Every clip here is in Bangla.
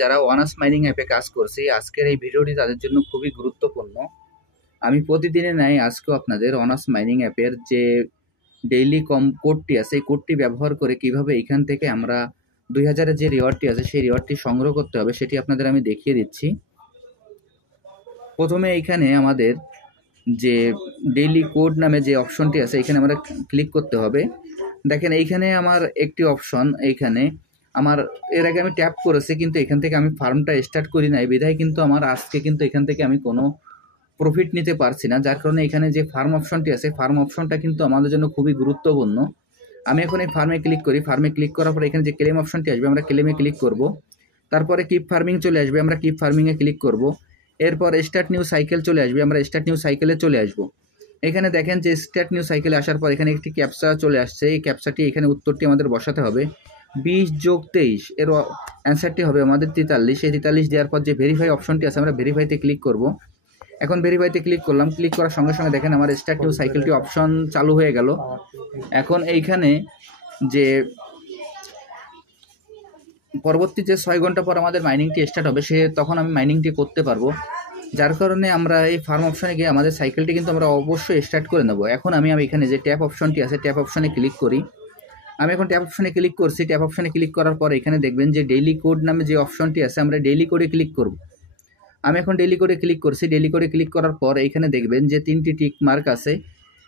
যারা অনার্স মাইনিং অ্যাপে কাজ করছি, আজকের এই ভিডিওটি তাদের জন্য খুবই গুরুত্বপূর্ণ। আমি প্রতিদিনের ন্যায় আজকেও আপনাদের অনার্স মাইনিং অ্যাপের যে ডেইলি কোডটি আছে, এই কোডটি ব্যবহার করে কিভাবে এখান থেকে আমরা 2000-এর যে রিওয়ার্ডটি আছে সেই রিওয়ার্ডটি সংগ্রহ করতে হবে সেটি আপনাদের আমি দেখিয়ে দিচ্ছি। প্রথমে এইখানে আমাদের যে ডেইলি কোড নামে যে অপশনটি আছে এখানে আমরা ক্লিক করতে হবে। দেখেন এইখানে আমার একটি অপশন, এইখানে আমার এর আগে আমি ট্যাপ করেছি কিন্তু এখান থেকে আমি ফার্মটা স্টার্ট করি নাই, বিধায় কিন্তু আমার আজকে কিন্তু এখান থেকে আমি কোনো প্রফিট নিতে পারছি না। যার কারণে এখানে যে ফার্ম অপশনটি আছে, ফার্ম অপশনটা কিন্তু আমাদের জন্য খুবই গুরুত্বপূর্ণ। আমি এখন এই ফার্মে ক্লিক করি। ফার্মে ক্লিক করার পর এখানে যে ক্লেম অপশনটি আসবে আমরা ক্লেমে ক্লিক করব। তারপরে কিপ ফার্মিং চলে আসবে, আমরা কিপ ফার্মিংয়ে ক্লিক করব। এরপর স্টার্ট নিউ সাইকেল চলে আসবে, আমরা স্টার্ট নিউ সাইকেলে চলে আসব। এখানে দেখেন যে স্টার্ট নিউ সাইকেলে আসার পর এখানে একটি ক্যাপচা চলে আসছে। এই ক্যাপচাটি এখানে উত্তরটি আমাদের বসাতে হবে। 20 যোগ 23 এর অ্যান্সারটি হবে আমাদের 43। এই 43 দেওয়ার পর যে ভেরিফাই অপশনটি আছে আমরা ভেরিফাইতে ক্লিক করব। এখন ভেরিফাইতে ক্লিক করলাম। ক্লিক করার সঙ্গে সঙ্গে দেখেন আমার স্টার্ট নিউ সাইকেলটি অপশন চালু হয়ে গেল। এখন এইখানে যে পরবর্তী যে 6 ঘন্টা পর আমাদের মাইনিংটি স্টার্ট হবে তখন আমি মাইনিংটি করতে পারবো। যার কারণে আমরা এই ফার্ম অপশনে গিয়ে আমাদের সাইকেলটি কিন্তু আমরা অবশ্যই স্টার্ট করে নেব। এখন আমি এখানে যে ট্যাপ অপশনটি আছে ট্যাপ অপশনে ক্লিক করি। আমি এখন ট্যাপ অপশনে ক্লিক করছি। ট্যাপ অপশনে ক্লিক করার পর এখানে দেখবেন যে ডেইলি কোড নামে যে অপশনটি আছে আমরা ডেইলি কোডে ক্লিক করব। আমি এখন ডেইলি কোডে ক্লিক করছি। ডেইলি কোডে ক্লিক করার পর এখানে দেখবেন যে 3টি টিক মার্ক আছে।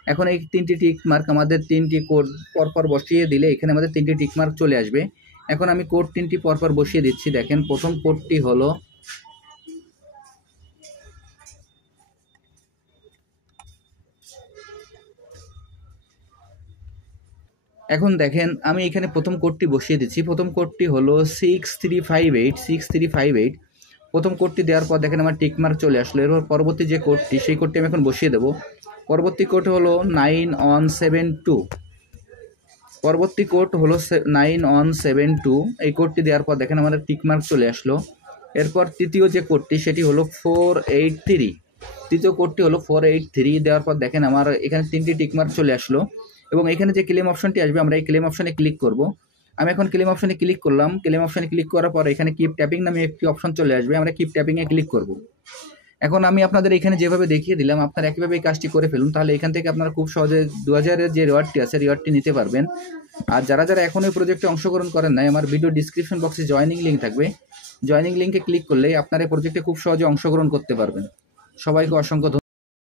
এখন এই 3টি টিক মার্ক আমাদের 3টি কোড পরপর বসিয়ে দিলে এখানে আমাদের 3টি টিক মার্ক চলে আসবে। এখন আমি কোড 3টি পরপর বসিয়ে দিচ্ছি। দেখেন প্রথম কোডটি হলো এখন দেখেন আমি এখানে প্রথম কোডটি বসিয়ে দিচ্ছি। প্রথম কোডটি হলো 6358। প্রথম কোডটি দেওয়ার পর দেখেন আমার টিকমার্ক চলে আসলো। এরপর পরবর্তী যে কোডটি সেই কোডটি আমি এখন বসিয়ে দেবো। পরবর্তী কোড হলো 9172। পরবর্তী কোড হলো 9172। এই কোডটি দেওয়ার পর দেখেন আমাদের টিকমার্ক চলে আসলো। এরপর তৃতীয় যে কোডটি সেটি হলো 483। তৃতীয় কোডটি হলো 483 দেওয়ার পর দেখেন আমার এখানে 3টি টিকমার্ক চলে আসলো। এবং এখানে যে ক্লেম অপশনটি আসবে আমরা এই ক্লেম অপশনে ক্লিক করব। আমি এখন ক্লেম অপশনে ক্লিক করলাম। ক্লেম অপশনে ক্লিক করার পর এখানে কিপ ট্যাপিং নামে একটি অপশন চলে আসবে, আমরা কিপ ট্যাপিংয়ে ক্লিক করব। এখন আমি আপনাদের এখানে যেভাবে দেখিয়ে দিলাম আপনারা একইভাবে এই কাজটি করে ফেলুন, তাহলে এখান থেকে আপনারা খুব সহজে 2000-এর যে রিওয়ার্ডটি আছে রিওয়ার্ডটি নিতে পারবেন। আর যারা এখন এই প্রজেক্টে অংশগ্রহণ করেন নাই, আমার ভিডিও ডিসক্রিপশন বক্সে জয়েনিং লিঙ্ক থাকবে। জয়েনিং লিঙ্কে ক্লিক করলেই আপনারা এই প্রজেক্টে খুব সহজে অংশগ্রহণ করতে পারবেন। সবাইকে অসংখ্য ধন্যবাদ।